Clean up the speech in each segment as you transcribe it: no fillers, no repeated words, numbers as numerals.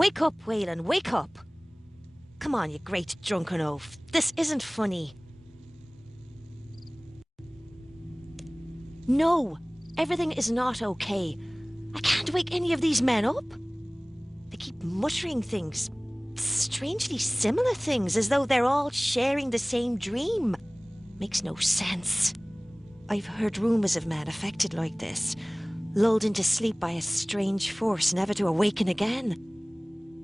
Wake up, Waylon, wake up! Come on, you great drunken oaf. This isn't funny. No, everything is not okay. I can't wake any of these men up. They keep muttering things, strangely similar things, as though they're all sharing the same dream. Makes no sense. I've heard rumours of men affected like this, lulled into sleep by a strange force, never to awaken again.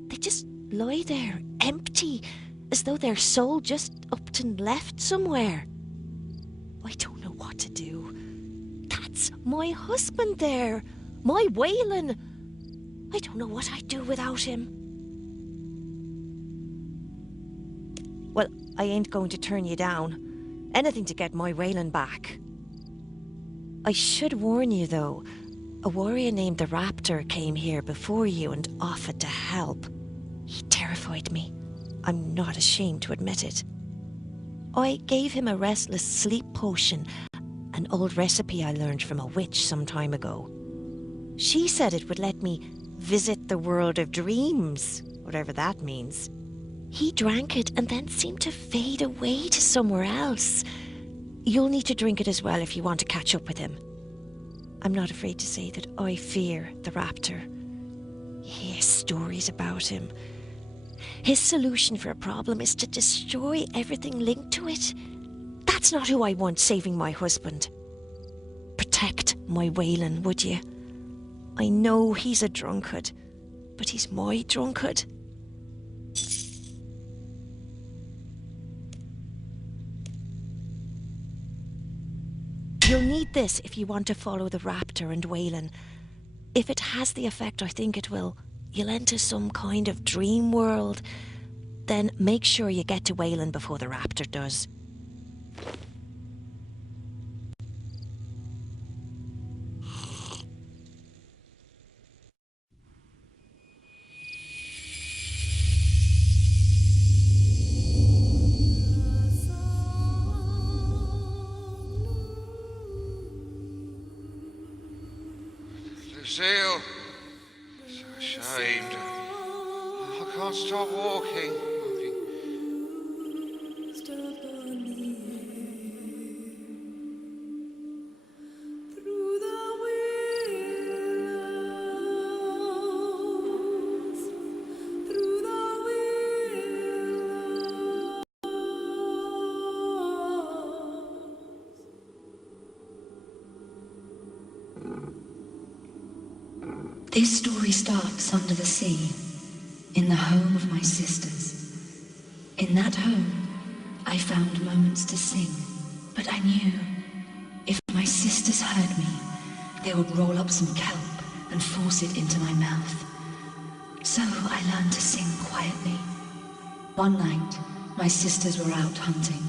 They just lie there, empty, as though their soul just upped and left somewhere. I don't know what to do. That's my husband there, my Waylon. I don't know what I'd do without him. Well, I ain't going to turn you down. Anything to get my Waylon back. I should warn you, though. A warrior named the Raptor came here before you and offered to help. He terrified me. I'm not ashamed to admit it. I gave him a restless sleep potion, an old recipe I learned from a witch some time ago. She said it would let me visit the world of dreams, whatever that means. He drank it and then seemed to fade away to somewhere else. You'll need to drink it as well if you want to catch up with him. I'm not afraid to say that I fear the Raptor. You hear stories about him. His solution for a problem is to destroy everything linked to it. That's not who I want saving my husband. Protect my Waylon, would you? I know he's a drunkard, but he's my drunkard. You'll need this if you want to follow the Raptor and Waylon. If it has the effect I think it will, you'll enter some kind of dream world. Then make sure you get to Waylon before the Raptor does. Lucille, so ashamed. I can't stop walking. This story starts under the sea, in the home of my sisters. In that home, I found moments to sing, but I knew if my sisters heard me, they would roll up some kelp and force it into my mouth. So I learned to sing quietly. One night, my sisters were out hunting.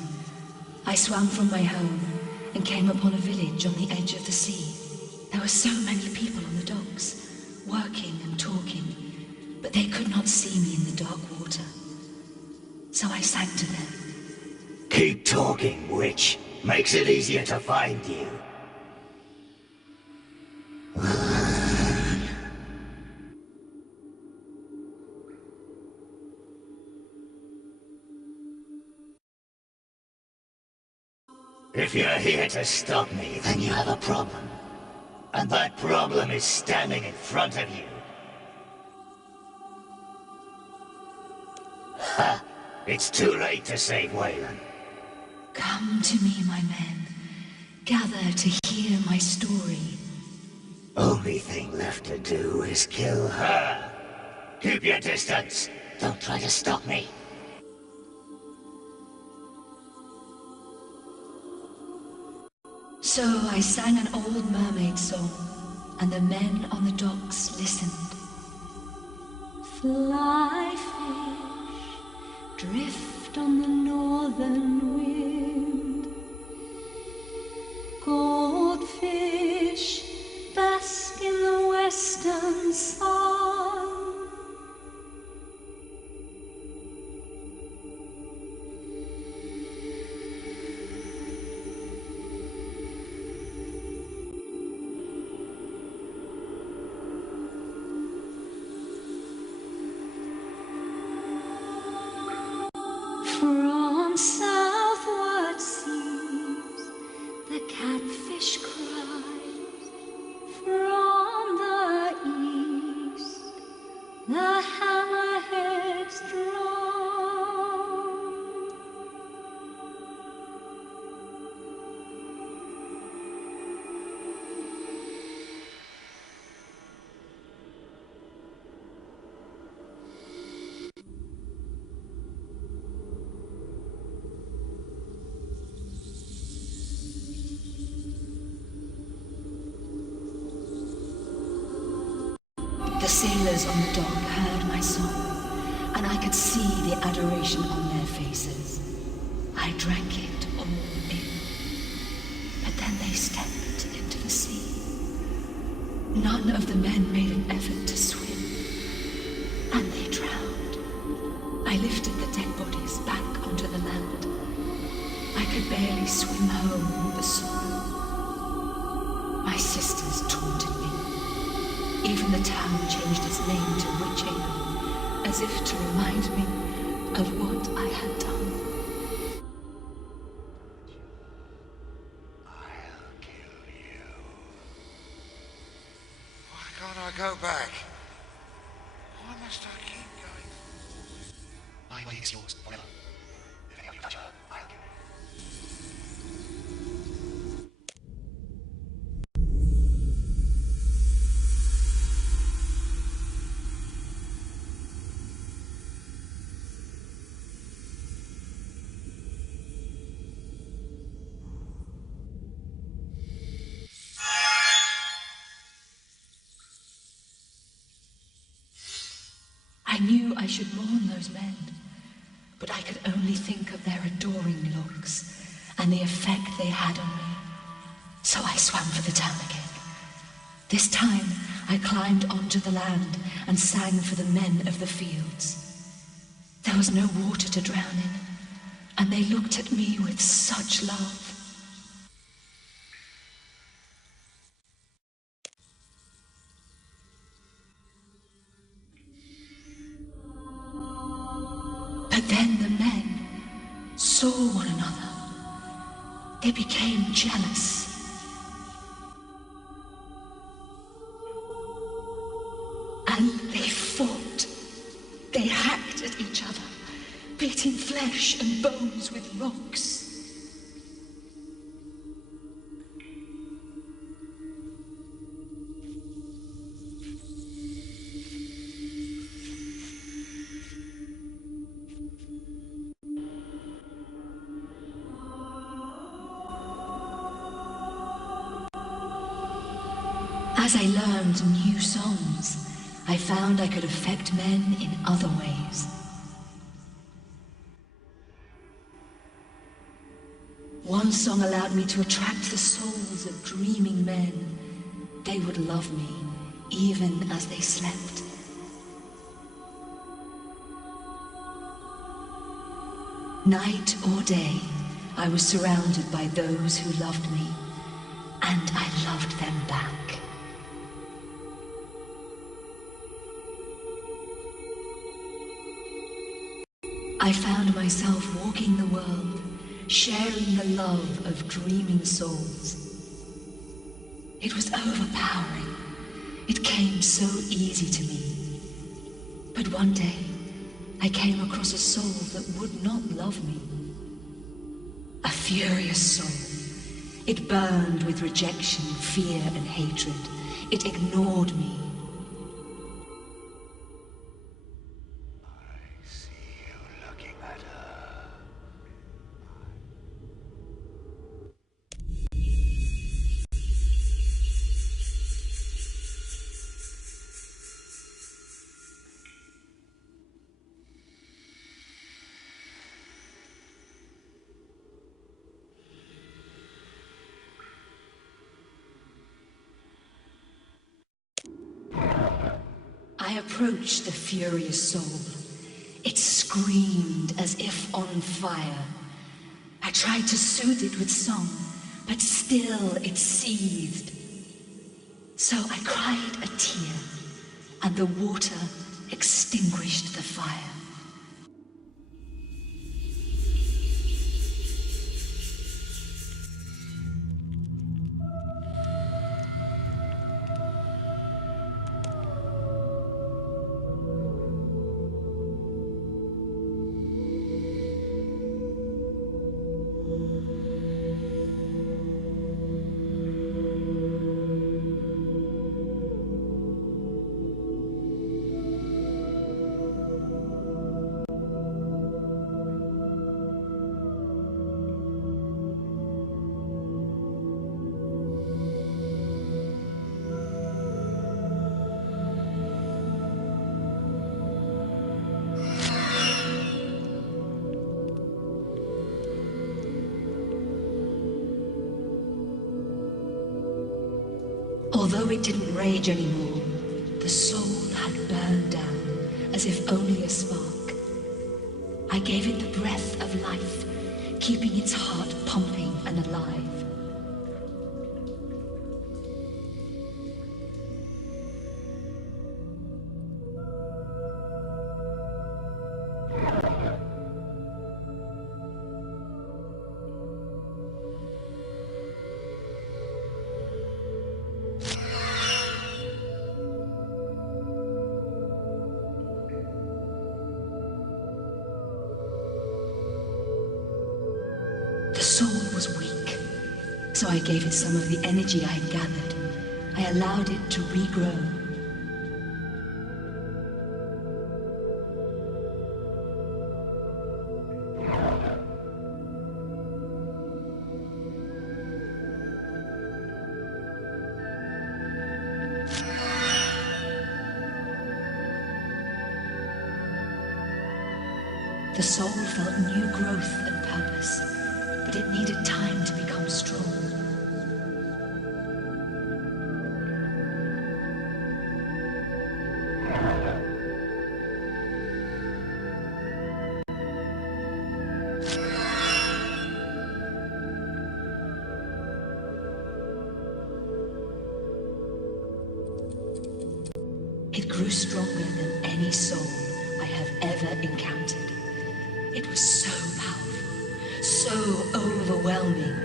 I swam from my home and came upon a village on the edge of the sea. There were so many people on the docks, working and talking, but they could not see me in the dark water. So I sang to them. Keep talking, witch. Makes it easier to find you. If you're here to stop me, then you have a problem. And that problem is standing in front of you. Ha! It's too late to save Waylon. Come to me, my men. Gather to hear my story. Only thing left to do is kill her. Keep your distance. Don't try to stop me. So I sang an old mermaid song, and the men on the docks listened. Fly fish, drift on the northern wind. Goldfish, bask in the western sun. From southward seas, the catfish cries. From the east, the hammerheads draw. The sailors on the dock heard my song, and I could see the adoration on their faces. I drank it all in, but then they stepped into the sea. None of the men made an effort to swim, and they drowned. I lifted the dead bodies back onto the land. I could barely swim home with the sorrow. My sisters taunted me. Even the town changed its name to Witch Haven, as if to remind me of what I had done. I'll kill you. Why can't I go back? Why must I keep going forward? My way is yours forever. If any of you touch her, I'll kill you. I knew I should mourn those men, but I could only think of their adoring looks and the effect they had on me. So I swam for the town again. This time I climbed onto the land and sang for the men of the fields. There was no water to drown in, and they looked at me with such love. But then the men saw one another. They became jealous. And they fought. They hacked at each other, beating flesh and bones with rocks. As I learned new songs, I found I could affect men in other ways. One song allowed me to attract the souls of dreaming men. They would love me, even as they slept. Night or day, I was surrounded by those who loved me, and I loved them back. I found myself walking the world, sharing the love of dreaming souls. It was overpowering. It came so easy to me. But one day, I came across a soul that would not love me. A furious soul. It burned with rejection, fear, and hatred. It ignored me. I approached the furious soul. It screamed as if on fire. I tried to soothe it with song, but still it seethed. So I cried a tear, and the water extinguished the fire. Although it didn't rage anymore, the soul had burned down, as if only a spark. I gave it the breath of life, keeping its heart pumping and alive. The soul was weak, so I gave it some of the energy I had gathered. I allowed it to regrow. The soul felt new growth and purpose, but it needed time to become strong. It grew stronger than any soul I have ever encountered. It was so powerful, so overwhelming.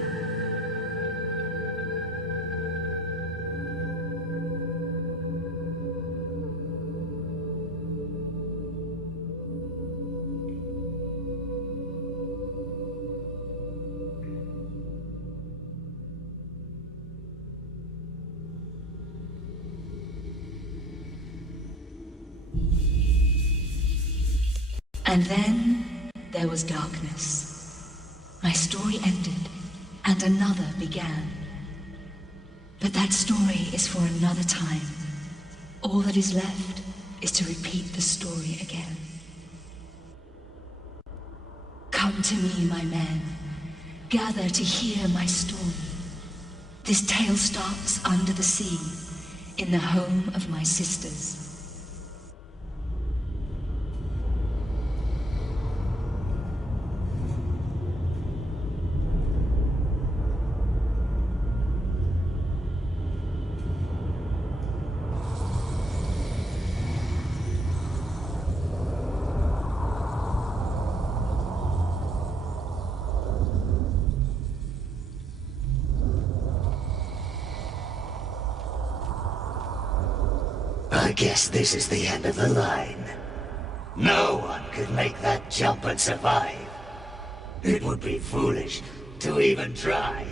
And then there was darkness. My story ended, and another began. But that story is for another time. All that is left is to repeat the story again. Come to me, my men. Gather to hear my story. This tale starts under the sea, in the home of my sisters. I guess this is the end of the line. No one could make that jump and survive. It would be foolish to even try.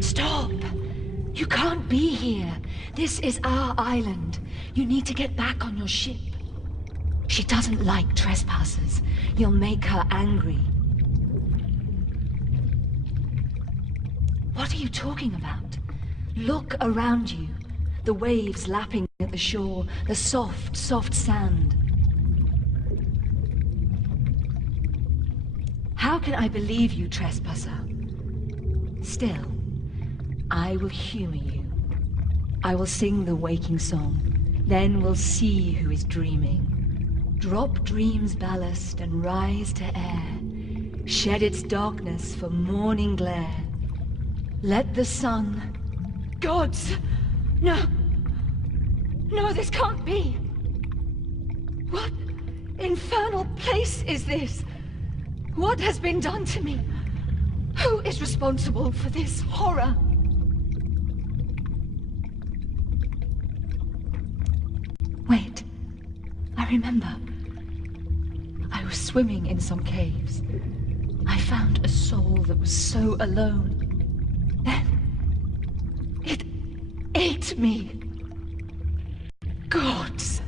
Stop! You can't be here. This is our island. You need to get back on your ship. She doesn't like trespassers. You'll make her angry. What are you talking about? Look around you. The waves lapping at the shore, the soft, soft sand. How can I believe you, trespasser? Still, I will humor you. I will sing the waking song. Then we'll see who is dreaming. Drop dream's ballast and rise to air. shed its darkness for morning glare. Let the sun... Gods! No! No, this can't be! What infernal place is this? What has been done to me? Who is responsible for this horror? Wait, I remember. I was swimming in some caves. I found a soul that was so alone. Then it ate me. Gods!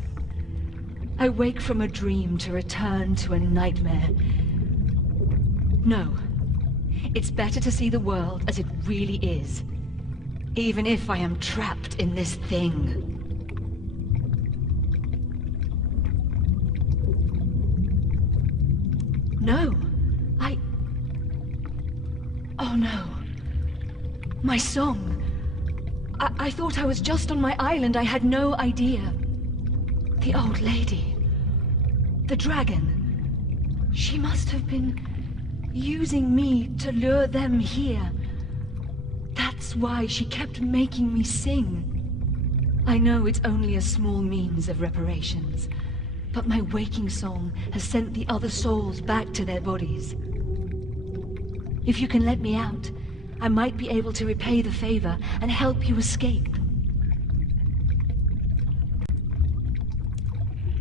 I wake from a dream to return to a nightmare. No. It's better to see the world as it really is. Even if I am trapped in this thing. No. Oh no. My song. I thought I was just on my island. I had no idea. The old lady. The dragon. She must have been using me to lure them here. That's why she kept making me sing. I know it's only a small means of reparations, but my waking song has sent the other souls back to their bodies. If you can let me out, I might be able to repay the favor and help you escape.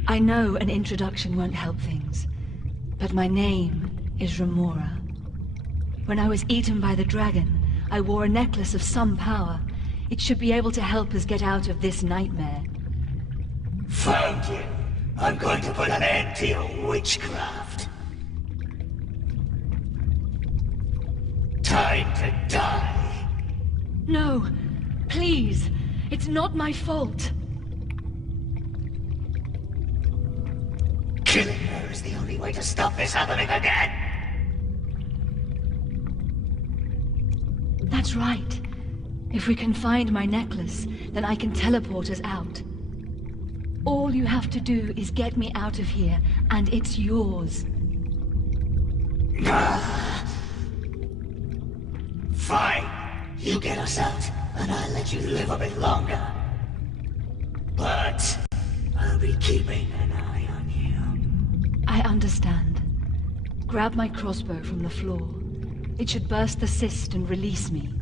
I know an introduction won't help things, but my name is Remora. When I was eaten by the dragon, I wore a necklace of some power. It should be able to help us get out of this nightmare. Found you. I'm going to put an end to your witchcraft. Time to die. No, please. It's not my fault. Killing her is the only way to stop this happening again. That's right. If we can find my necklace, then I can teleport us out. All you have to do is get me out of here, and it's yours. Fine. You get us out, and I'll let you live a bit longer. But I'll be keeping an eye on you. I understand. Grab my crossbow from the floor. It should burst the cyst and release me.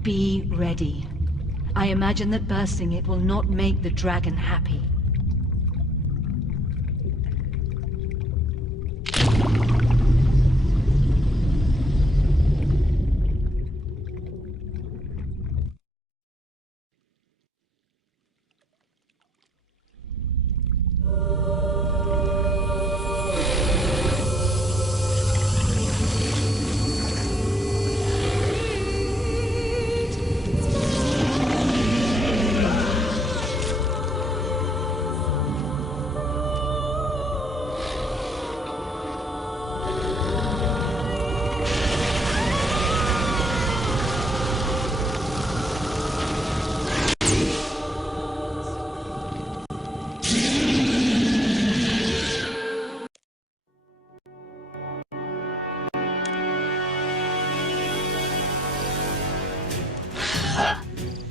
Be ready. I imagine that bursting it will not make the dragon happy.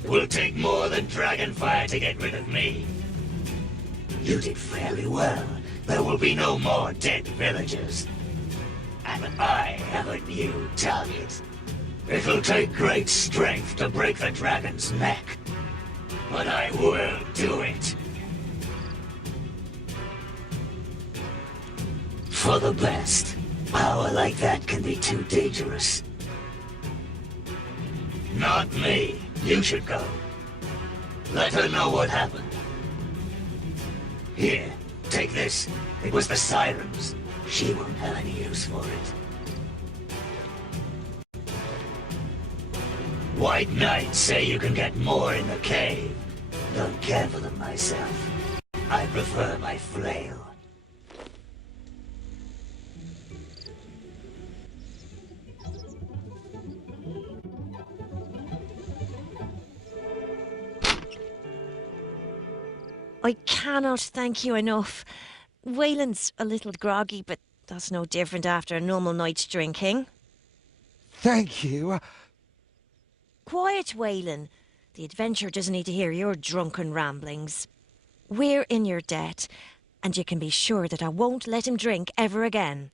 Will take more than dragonfire to get rid of me. You did fairly well. There will be no more dead villagers. And I have a new target. It'll take great strength to break the dragon's neck. But I will do it. For the best. Power like that can be too dangerous. Not me. You should go. Let her know what happened. Here, take this. It was the sirens. She won't have any use for it. White Knights say you can get more in the cave. Don't care for them myself. I prefer my flail. I cannot thank you enough. Wayland's a little groggy, but That's no different after a normal night's drinking. Thank you. Quiet, Waylon. The adventurer doesn't need to hear your drunken ramblings. We're in your debt, and you can be sure that I won't let him drink ever again.